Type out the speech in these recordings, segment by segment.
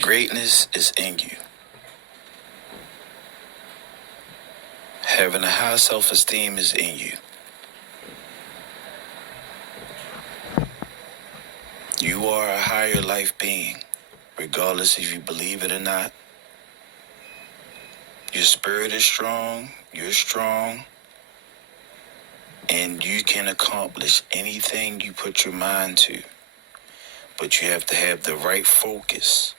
Greatness is in you. Having a high self-esteem is in you. You are a higher life being, regardless if you believe it or not. Your spirit is strong, you're strong, and you can accomplish anything you put your mind to. But you have to have the right focus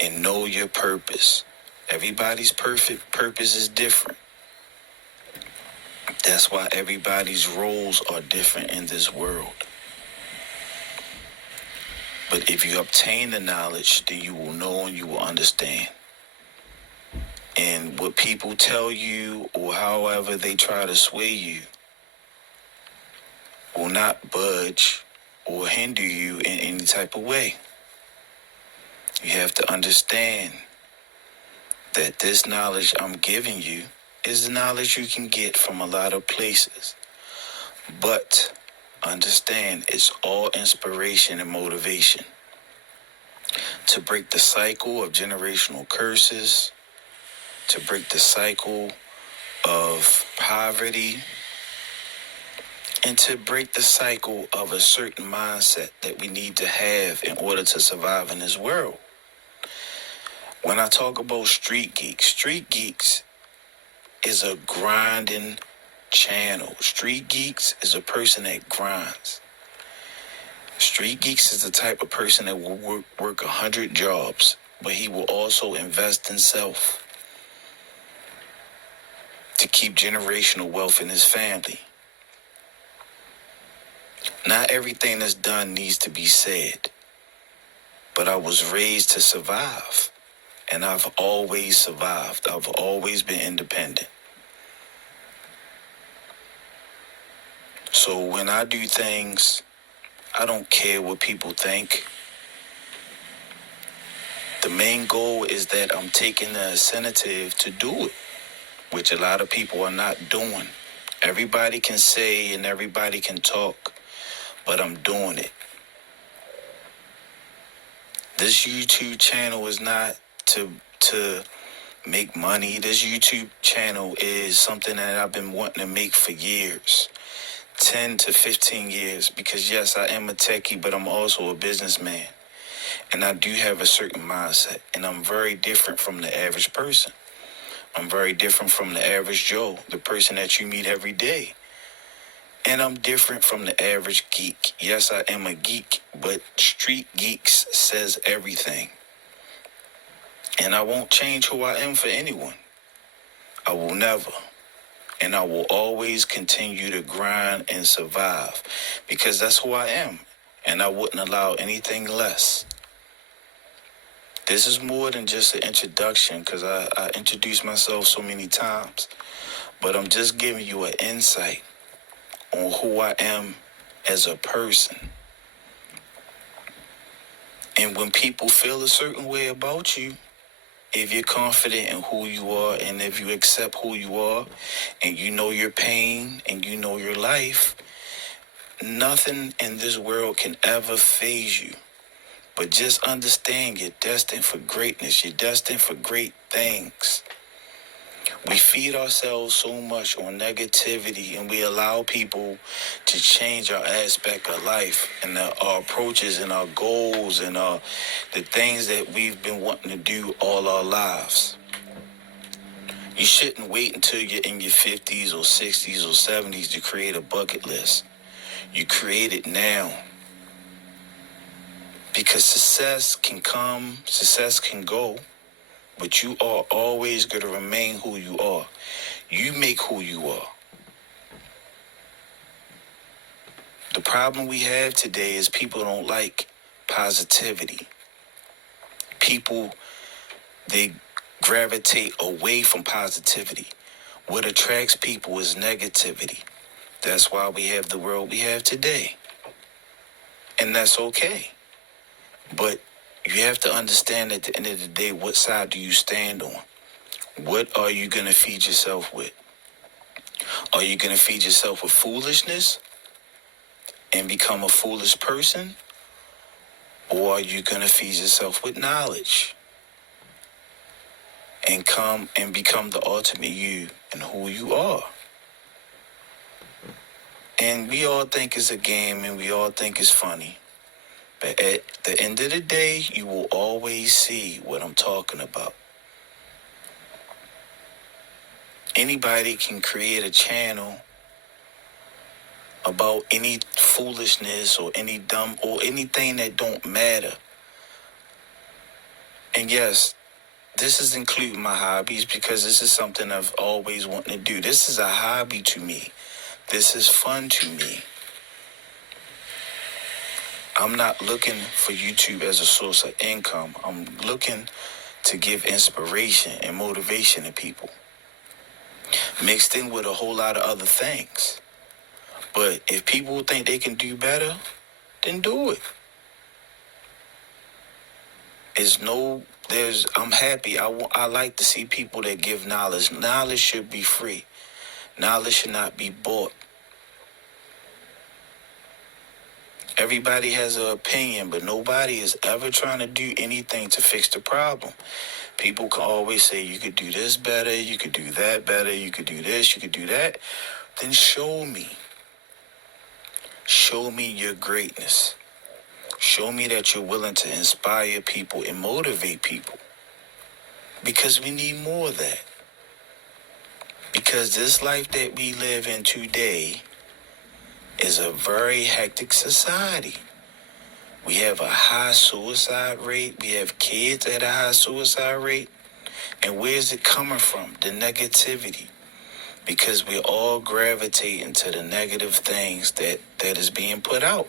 and know your purpose. Everybody's purpose is different. That's why everybody's roles are different in this world. But if you obtain the knowledge, then you will know and you will understand. And what people tell you or however they try to sway you will not budge or hinder you in any type of way. You have to understand that this knowledge I'm giving you is the knowledge you can get from a lot of places. But understand it's all inspiration and motivation to break the cycle of generational curses, to break the cycle of poverty, and to break the cycle of a certain mindset that we need to have in order to survive in this world. When I talk about Street Geekzz is a grinding channel. Street Geekzz is a person that grinds. Street Geekzz is the type of person that will work 100 jobs, but he will also invest in self to keep generational wealth in his family. Not everything that's done needs to be said, but I was raised to survive, and I've always survived. I've always been independent. So when I do things, I don't care what people think. The main goal is that I'm taking the incentive to do it, which a lot of people are not doing. Everybody can say and everybody can talk, but I'm doing it. This YouTube channel is not to make money. This YouTube channel is something that I've been wanting to make for years. 10 to 15 years, because yes, I am a techie, but I'm also a businessman. And I do have a certain mindset, and I'm very different from the average person. I'm very different from the average Joe, the person that you meet every day. And I'm different from the average geek. Yes, I am a geek, but StreetGeekzz says everything. And I won't change who I am for anyone. I will never. And I will always continue to grind and survive, because that's who I am, and I wouldn't allow anything less. This is more than just an introduction, because I introduced myself so many times, but I'm just giving you an insight on who I am as a person. And when people feel a certain way about you, if you're confident in who you are, and if you accept who you are, and you know your pain, and you know your life, nothing in this world can ever faze you. But just understand you're destined for greatness. You're destined for great things. We feed ourselves so much on negativity, and we allow people to change our aspect of life and our approaches and our goals and the things that we've been wanting to do all our lives. You shouldn't wait until you're in your 50s or 60s or 70s to create a bucket list. You create it now. Because success can come, success can go, but you are always going to remain who you are. You make who you are. The problem we have today is people don't like positivity. People, they gravitate away from positivity. What attracts people is negativity. That's why we have the world we have today. And that's okay. But you have to understand at the end of the day, what side do you stand on? What are you going to feed yourself with? Are you going to feed yourself with foolishness and become a foolish person? Or are you going to feed yourself with knowledge and come and become the ultimate you and who you are? And we all think it's a game and we all think it's funny. But at the end of the day, you will always see what I'm talking about. Anybody can create a channel about any foolishness or any dumb or anything that don't matter. And yes, this is including my hobbies because this is something I've always wanted to do. This is a hobby to me. This is fun to me. I'm not looking for YouTube as a source of income. I'm looking to give inspiration and motivation to people, mixed in with a whole lot of other things. But if people think they can do better, then do it. I'm happy. I like to see people that give knowledge. Knowledge should be free. Knowledge should not be bought. Everybody has an opinion, but nobody is ever trying to do anything to fix the problem. People can always say, you could do this better, you could do that better, you could do this, you could do that. Then show me. Show me your greatness. Show me that you're willing to inspire people and motivate people. Because we need more of that. Because this life that we live in today is a very hectic society. We have a high suicide rate. We have kids at a high suicide rate. And where's it coming from? The negativity. Because we're all gravitating to the negative things that is being put out.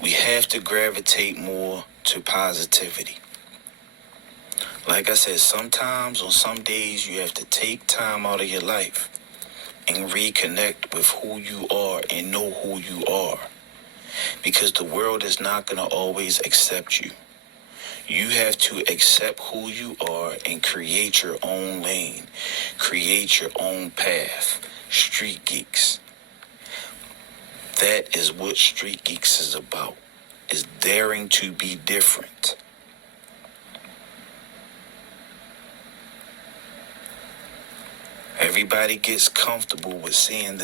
We have to gravitate more to positivity. Like I said, sometimes on some days you have to take time out of your life and reconnect with who you are and know who you are. Because the world is not going to always accept you. You have to accept who you are and create your own lane. Create your own path. Street Geeks. That is what Street Geeks is about. Is daring to be different. Everybody gets comfortable with seeing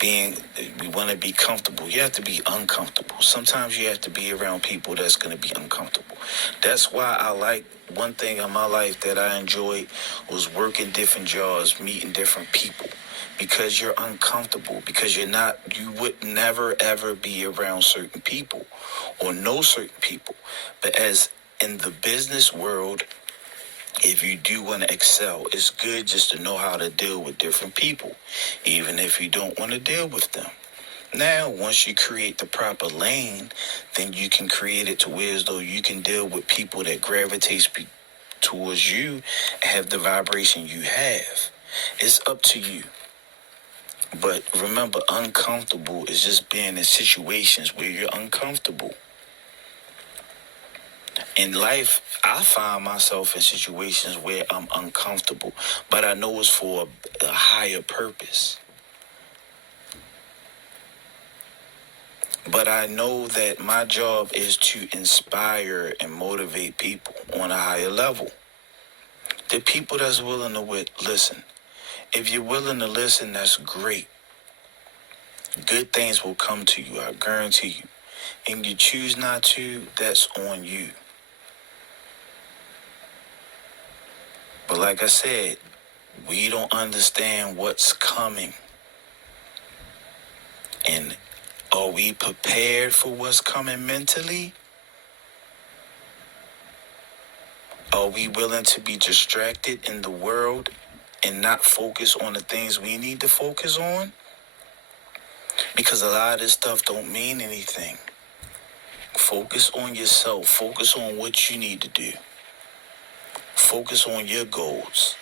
we want to be comfortable. You have to be uncomfortable. Sometimes you have to be around people that's going to be uncomfortable. That's why one thing in my life that I enjoyed was working different jobs, meeting different people. Because you're uncomfortable. Because you would never ever be around certain people or know certain people. But as in the business world, if you do want to excel, it's good just to know how to deal with different people, even if you don't want to deal with them. Now, once you create the proper lane, then you can create it to where as though you can deal with people that gravitate towards you and have the vibration you have. It's up to you. But remember, uncomfortable is just being in situations where you're uncomfortable. In life, I find myself in situations where I'm uncomfortable, but I know it's for a higher purpose. But I know that my job is to inspire and motivate people on a higher level. The people that's willing to listen. If you're willing to listen, that's great. Good things will come to you, I guarantee you. And you choose not to, that's on you. But like I said, we don't understand what's coming. And are we prepared for what's coming mentally? Are we willing to be distracted in the world and not focus on the things we need to focus on? Because a lot of this stuff don't mean anything. Focus on yourself. Focus on what you need to do. Focus on your goals.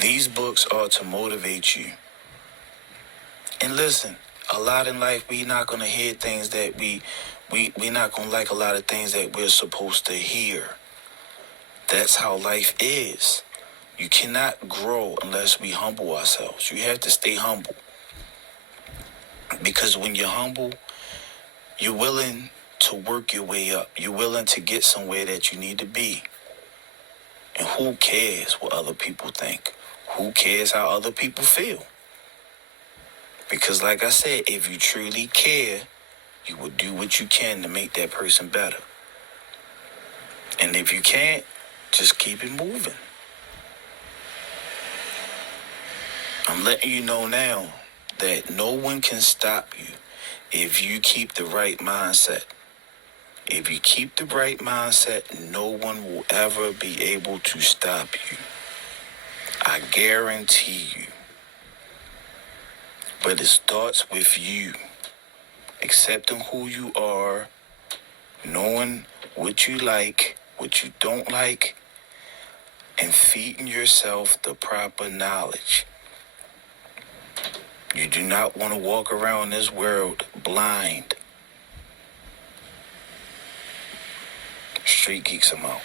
These books are to motivate you. And listen, a lot in life, we're not going to hear things that we're not going to like a lot of things that we're supposed to hear. That's how life is. You cannot grow unless we humble ourselves. You have to stay humble. Because when you're humble, You're willing to work your way up. You're willing to get somewhere that you need to be. And who cares what other people think? Who cares how other people feel? Because like I said, if you truly care, you will do what you can to make that person better. And if you can't, just keep it moving. I'm letting you know now that no one can stop you if you keep the right mindset. If you keep the right mindset, no one will ever be able to stop you. I guarantee you. But it starts with you. Accepting who you are, knowing what you like, what you don't like, and feeding yourself the proper knowledge. You do not want to walk around this world blind. Street Geeks, I'm out.